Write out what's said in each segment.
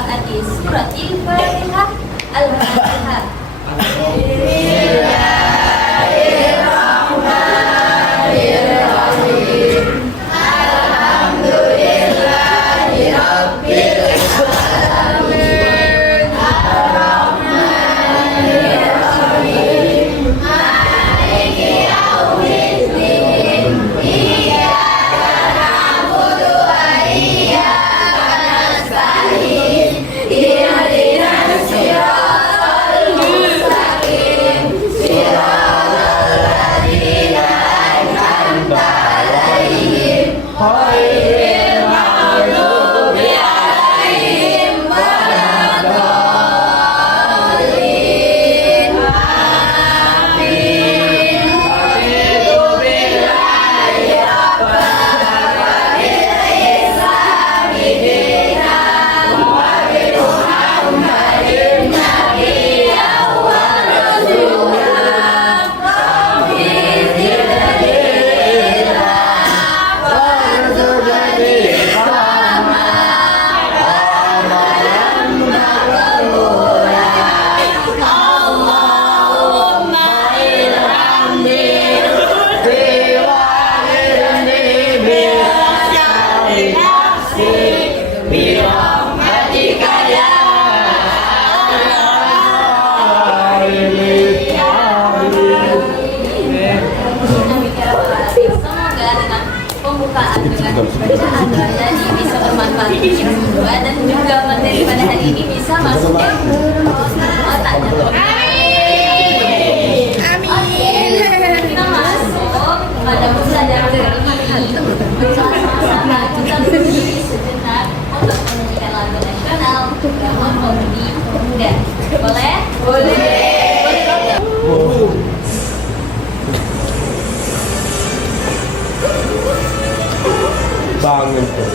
qiraati suratil Fatihah. Al-Fatihah. Jadi bisa bermanfaat untuk kita semua dan juga materi pada hari ini bisa masuk ke otak dan amin. Kita masuk pada pembelajaran hari ini. Bersama-sama kita berdiri sejenak untuk menyanyikan lagu nasional drama komedi pemuda. Boleh? Boleh. Bangun tuh.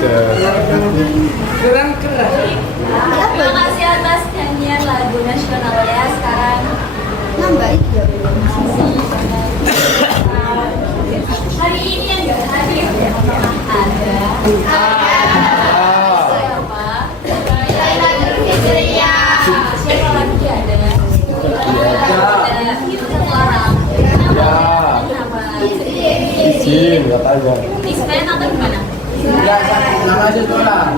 Keren. Terima kasih atas nyanyian lagu nasional ya. Sekarang nambah itu. hari ini yang gak hadir apakah ada? Siapa lagi ada? Itu satu orang. Izin katanya. Dispen atau gimana? Enggak, nama satu orang.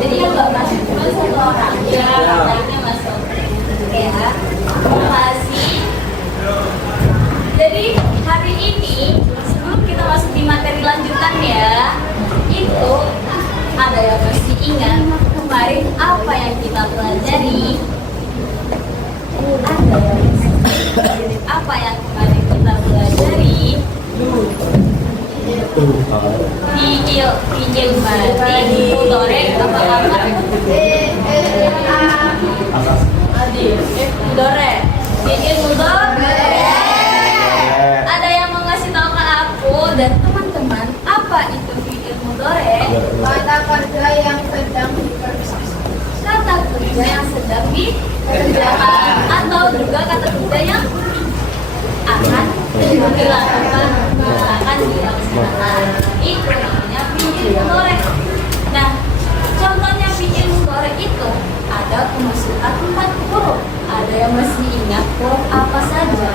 Jadi yang gak masuk cuma satu orang. Ya, lainnya masuk. Oke ya. Terima kasih. Jadi hari ini sebelum kita masuk di materi lanjutan ya, itu ada yang masih ingat kemarin apa yang kita pelajari? Ada yang masih ingat apa yang kemarin kita pelajari? Fi'il madi mudhari apa-apa? Mudhari. Fi'il mudhari. Ada yang mau ngasih tahu ke aku dan teman-teman apa itu fi'il mudhari? Kata kerja yang sedang dikerjakan. Kata kerja yang sedang dikerjakan atau juga kata kerja yang akan dilakukan itu namanya fi'il mudhari. Nah, contohnya fi'il mudhari itu ada kemasukan 4 huruf. Ada yang masih ingat huruf apa saja?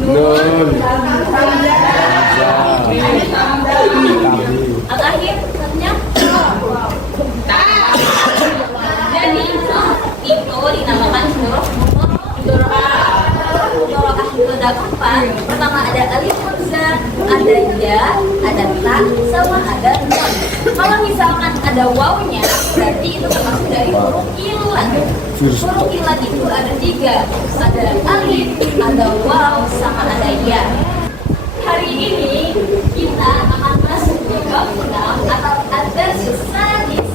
Nun. Al-akhir katanya sama ada non. Kalau misalkan ada wawnya, berarti itu termasuk dari huruf ilat. Huruf ilat itu ada 3, ada alif, ada waw, sama ada ya. Hari ini kita akan masuk ke bab 6 atau ad-darsus sadis.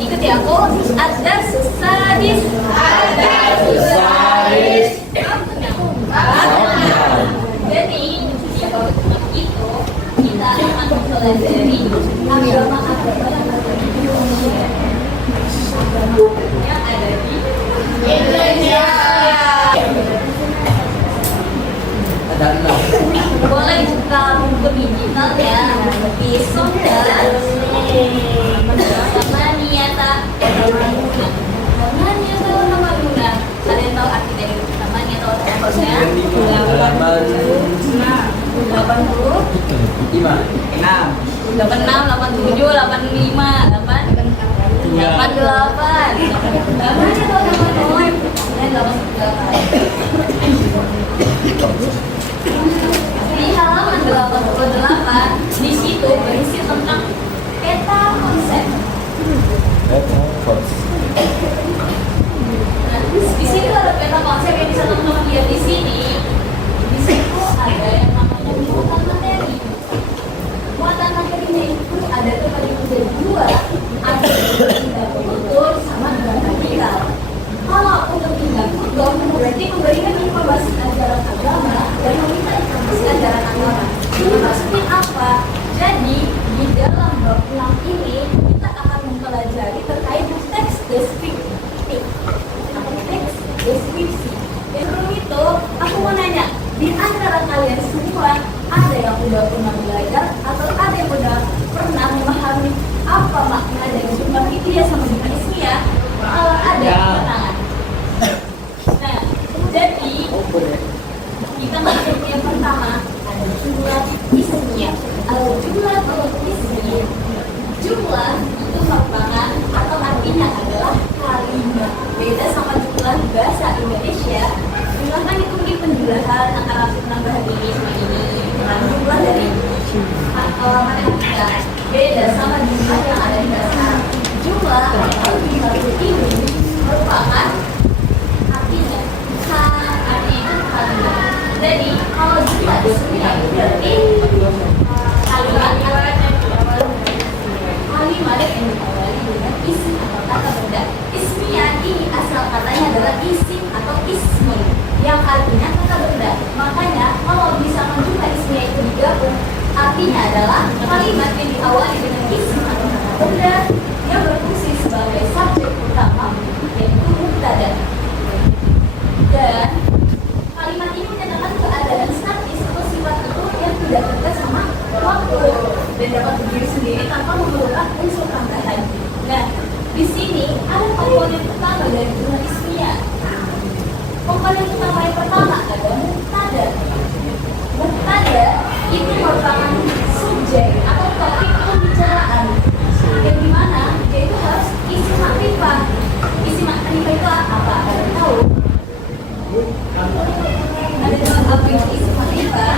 Ikuti aku, ad-darsus sadis. Ad-darsus sadis. Jadi di bab 6 itu kita akan mempelajari agama-agama yang ada di Indonesia. Ada 6. Boleh buka buku digitalnya di Sonda sama Niata nama Luna. Kalian tahu arti dari nama Niata maksudnya? 5, 6, 86, 87, 85, 88. Namanya tahu nama Noy. Dan 88. Di halaman 88 di situ berisi tentang peta konsep. Nah, di sini ada peta konsep yang bisa teman-teman lihat di sini. Di situ ada yang namanya muatan materi. Muatan materinya itu ada terbagi menjadi 2, ada tindak kultur sama gramatikal. Kalau untuk tindak kultur berarti memberikan informasi ajaran agama dan meminta informasi ajaran agama. Ini maksudnya apa? Jadi di dalam bab 6 ini kita akan mempelajari terkait teks deskriptif atau teks deskripsi. Sebelum itu aku mau nanya, di antara kalian semua ada yang udah pernah belajar atau ada yang udah pernah memahami apa makna dari jumlah fitriyah sama jumlah ismiyah? Kalau ada, tangan. Nah, jadi kita masuk yang pertama ada jumlah ismiyah atau jumlah ismiyah. Jumlah itu merupakan atau artinya adalah kalimat. Beda sama jumlah bahasa Indonesia. Jumlah kan itu mungkin penjelasan antara penambahan ini sama ini. Dengan jumlah dari matematika beda sama jumlah yang ada di dasar. Jumlah atau jumlah ini merupakan artinya itu kalimat. Jadi kalau jumlah ismiyah itu berarti kalimat yang diawali dengan isim atau kata benda. Ismiyah ini asal katanya adalah isim atau ismun yang artinya kata benda. Makanya kalau misalkan jumlah ismiyah itu digabung, artinya adalah kalimat yang diawali dengan isim atau kata benda yang berfungsi sebagai subjek utama yaitu mubtada. Dan kalimat ini menyatakan keadaan statis atau sifat itu yang tidak terkait sama waktu dan dapat berdiri sendiri tanpa memerlukan unsur tambahan. Nah, di sini ada komponen utama dari jumlah ismiyah. Komponen utama yang pertama ada mubtada. Mubtada itu merupakan subjek atau topik pembicaraan yang dimana dia itu harus isi makrifah. Isi makrifah itu apa? Ada yang tahu? Ada yang tahu apa itu isi makrifah?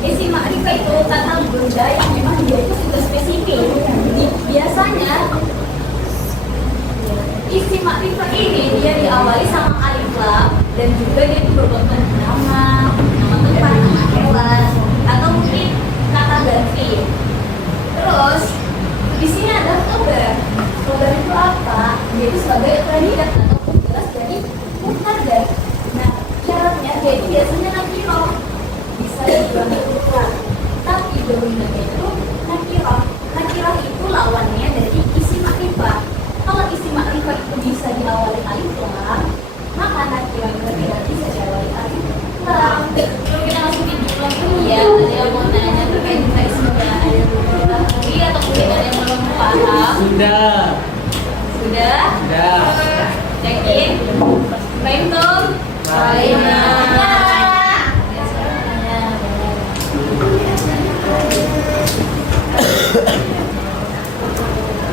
Isi makrifah itu kata benda yang memang dia itu sudah spesifik. Biasanya isi makrifah ini dia diawali sama alif lam dan juga dia itu berbentuk nama tempat, nama hewan atau mungkin kata ganti. Terus di sini ada khobar. Khobar itu apa? Dia itu sebagai predikat atau penjelas dari mubtada. Nah, syaratnya dia itu biasanya nakirah. Bisa juga nakirah. Tapi dominannya itu nakirah. Nakirah itu lawannya dari isi makrifah. Kalau isi makrifah itu bisa diawali alif lam, maka nakirah itu tidak bisa diawali alif lam. Kalau kita masukin jumlah ini ya, ada yang mau nanya terkait jumlah ismiyah, ada yang mau lagi atau mungkin ada yang belum paham? Sudah. Sudah? Sudah. Yakin? Baik belum? Baik.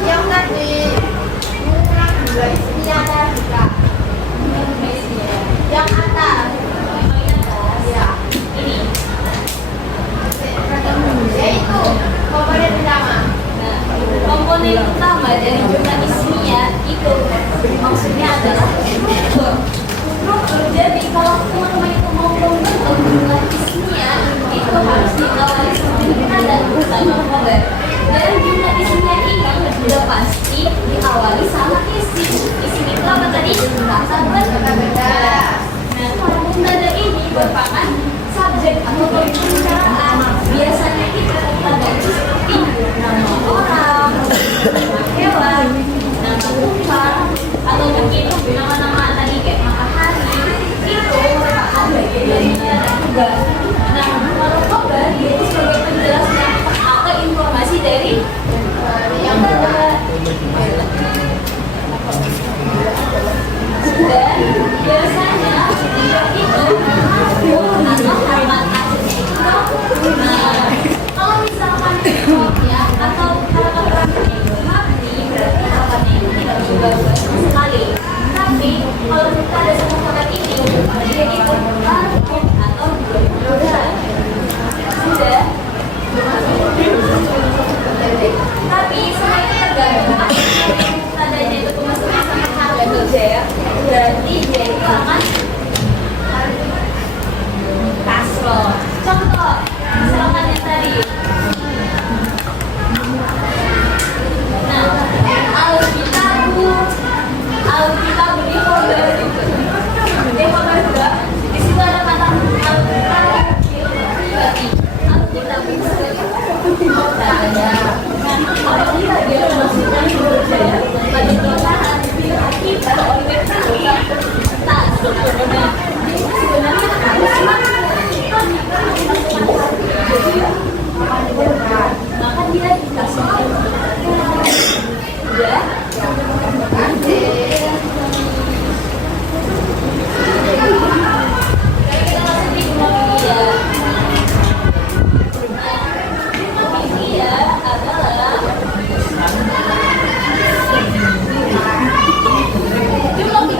Yang tadi mengulang jumlah ismiyah ada juga. Yang atas. Ya. Ini. di sini tuh apa tadi? Kata benda. Nah, benda ini merupakan subjek atau objek pembicaraan. Biasanya kita pada seperti nama orang, nama hewan, nama tumpang, atau mungkin nama-nama tadi kayak matahari. Itu merupakan bagian dari data juga. Nah, kalau khobar dia itu sebagai penjelasnya atau informasi dari yang ada. Dan biasanya itu atau halaman asli itu kalau misalkan ya atau halaman terakhirnya itu mati berarti halamannya itu tidak berubah sama sekali. Tapi kalau kita ada sama ini dia itu markum atau berubah. Sudah. Tapi semua itu tergantung tandanya itu pemasukan sama harga kerja ya. Berarti dia itu akan kasro. Contoh, misalkan yang tadi. Nah, Alkitabu di folder itu. Di folder juga. Di situ ada kata Alkitab. Berarti Alkitab itu tidak ada. Nah, kalau kita dia memasukkan kerja ya, pada perusahaan kita oleh tak sebenarnya maka dia dikasih ya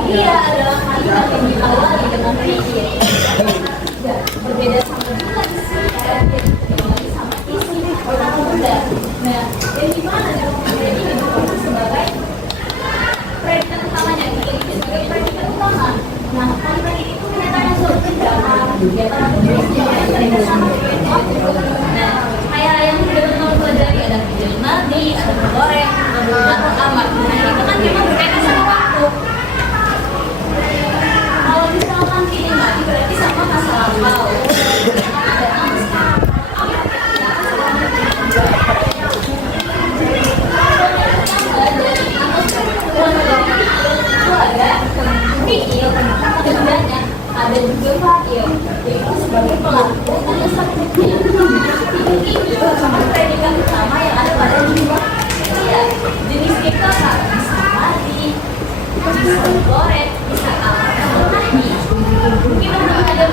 dia adalah kalimat yang diawali dengan fikir. Berbeda sama juga di sini ya, dia diawali sama isi atau benda. Nah, dan gimana dia ini dibuat sebagai predikat utamanya, dia itu sebagai predikat utama. Nah, kalimat ini pun menyatakan suatu tindakan, kegiatan atau jenisnya yang predikat sama dengan objek. Nah, kayak yang sudah kita pelajari ada fi'il madhi, ada mudhari', atau amar. Nah, itu kan memang berkaitan sama waktu. Kalau misalkan ini mati berarti sama masa lampau. Ada sekarang. Itu ada fi'il, kemudiannya ada juga fa'il, yaitu sebagai pelaku atau subjeknya. Ini sama predikat utama yang ada pada jiwa. Iya, jenis itu bisa mati, bisa goreng, bisa apa? Mungkin orang ada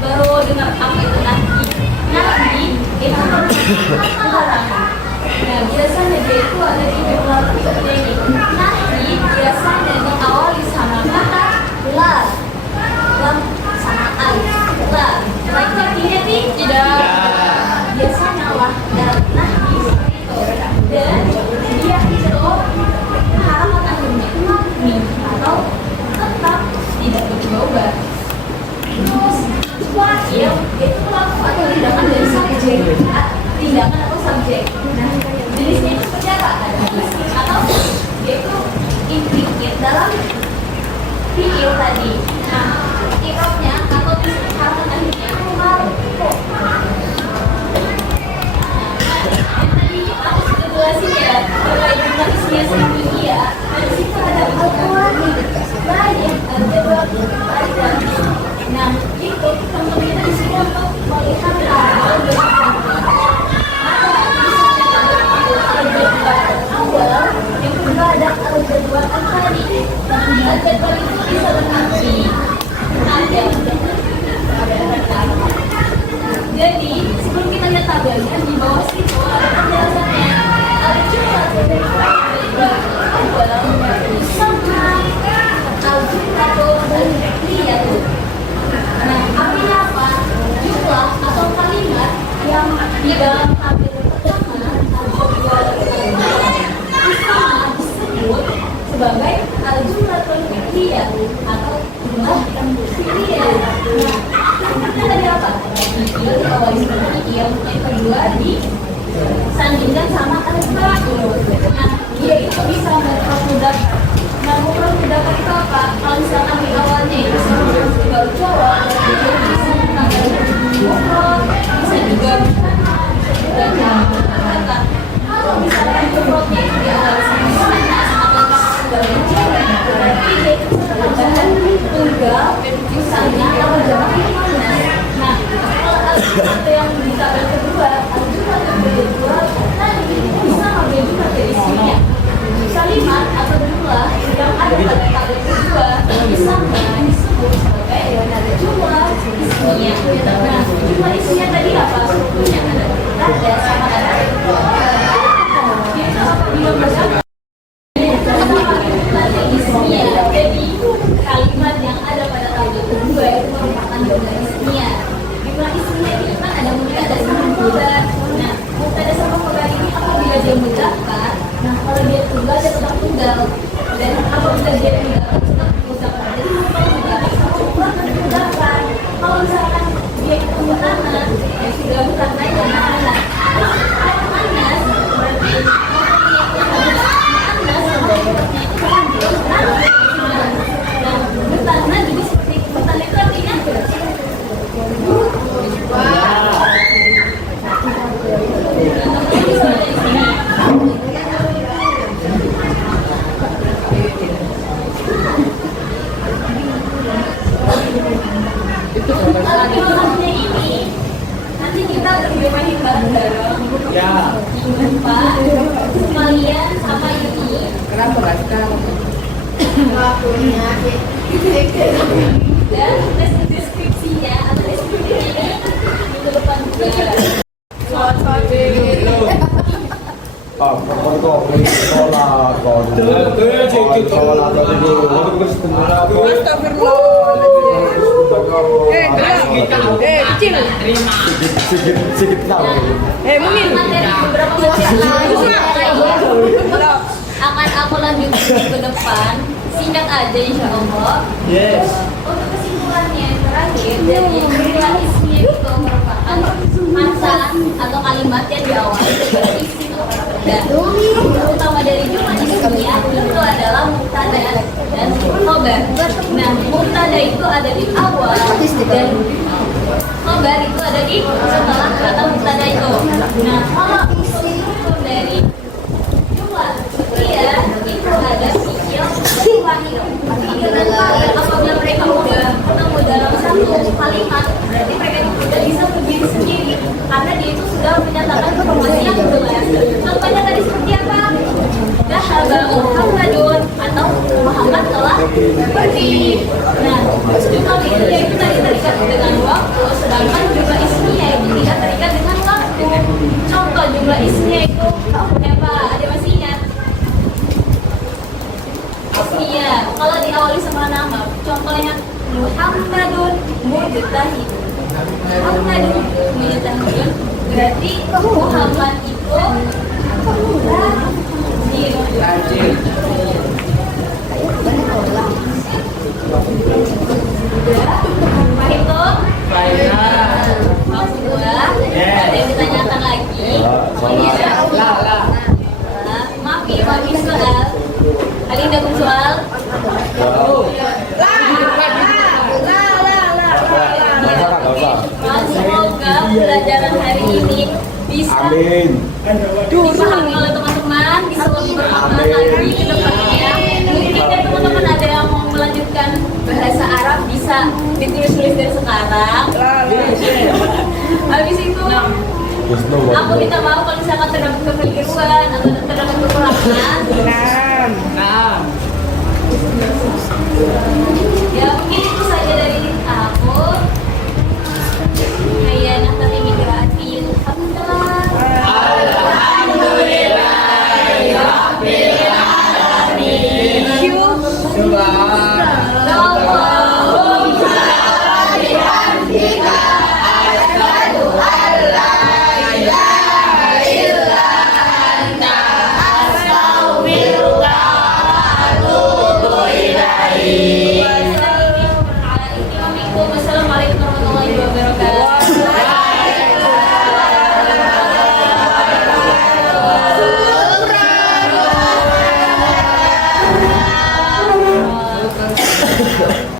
baru dengar apa itu nahi. Nahi itu apa larangan. Nah, biasanya dia itu ada di beberapa seperti ini. Nahi biasanya diawali sama kata la, lam sama alif. La, baik artinya tidak. Biasanya lah dan nahi seperti itu. Dan dia itu harapan akhirnya itu mabni atau tetap tidak berubah. Terus wa'il itu pelaku atau tindakan dari subjek, tindakan atau subjek. Nah, jenisnya itu seperti apa? Ada isim atau dia itu implicit dalam fi'il tadi. Nah, i'rabnya atau harapan akhirnya itu marfu. Yang tadi aku sudah jelasin ya, mulai jumlah isinya sendiri ya. Di situ ada al-qawani, banyak ada. Nah, itu teman-teman di sini untuk melihat awal awal yang kedua ada al-jadwal tadi. Al-jadwal itu bisa berarti ada. Jadi sebelum kita lihat tabelnya di bawah situ ada penjelasannya. Al-jumlah dari awal sama al-jumlah al-fi'liyah. Nah, artinya apa? Jumlah atau kalimat yang di dalam tabel pertama al-jadwal disebut sebagai al-jumlatul fi'liyah atau jumlah fi'liyah. Nah, kita tadi apa? Fi'il diawali dengan fi'il, yang kedua disandingkan sama al-fa'il. Nah, dia itu bisa mempermudah Itu apabila bersama ismiyah. Jadi kalimat yang ada pada tajuk kedua itu merupakan jumlah ismiyah. Jumlah ismiyah itu kan ada mubtada sama khobar. Nah, mubtada sama khobar ini apabila dia mudzakkar, nah kalau dia tunggal dia tetap tunggal. Dan apabila dia tunggal tetap mudzakkar. Jadi kalau mudzakkar sama khobar kan mudzakkar. Kalau misalkan dia itu mutanna, ya sudah mutanna ya anak. Anas berarti mutanna jadi seperti itu. Mutanna itu artinya kalau kelasnya ini nanti kita bermain bareng-bareng. Ya. Pak, kalian sama ini Kenapa nggak sekarang? Waktunya dan deskripsinya atau deskripsinya ini minggu depan juga. Ah, pokoknya kok sholat kok. Sholat dulu. Kecil. Sikit tahu. Mungkin. Materi beberapa materi akan aku lanjutkan ke depan. Singkat aja insya Allah. Yes. Untuk kesimpulannya terakhir dari jumlah ismiyah itu merupakan masa atau kalimat yang diawali dengan isim atau benda. Terutama dari jumlah ismiyah itu adalah mubtada dan khobar. Nah, mubtada itu ada di awal dan khobar itu ada di setelah kata mubtada itu. Nah, kalau isim dari jumlah ismiyah itu ada fi'il dan fa'il. Fi'il dan fa'il apabila mereka udah ketemu dalam satu kalimat, berarti mereka itu sudah bisa berdiri sendiri karena dia itu sudah menyatakan informasi yang jelas. Contohnya tadi seperti apa? Dahaba Muhammadun atau Muhammad telah pergi. Nah, jumlah fi'ilnya itu tadi terikat dengan waktu, sedangkan jumlah ismiyah itu tidak terikat dengan waktu. Contoh jumlah ismiyah itu apa? Ada masih ingat? Ismiyah kalau diawali sama nama, contohnya Muhammadun mujtahidun. Muhammadun mujtahidun berarti Muhammad itu rajin. Paham tuh? Maksud gua, ada yang ditanyakan lagi? Iya. Maaf soal. Ali ada soal? Semoga pelajaran hari ini bisa Amin. dipahami oleh teman-teman, bisa lebih bermanfaat lagi ke depannya. Mungkin dari teman-teman ada yang mau melanjutkan bahasa Arab, bisa ditulis-tulis dari sekarang. Habis itu aku minta maaf kalau misalkan terdapat kekeliruan atau terdapat kekurangan. Ya mungkin itu saja dari aku. Kayak yang tadi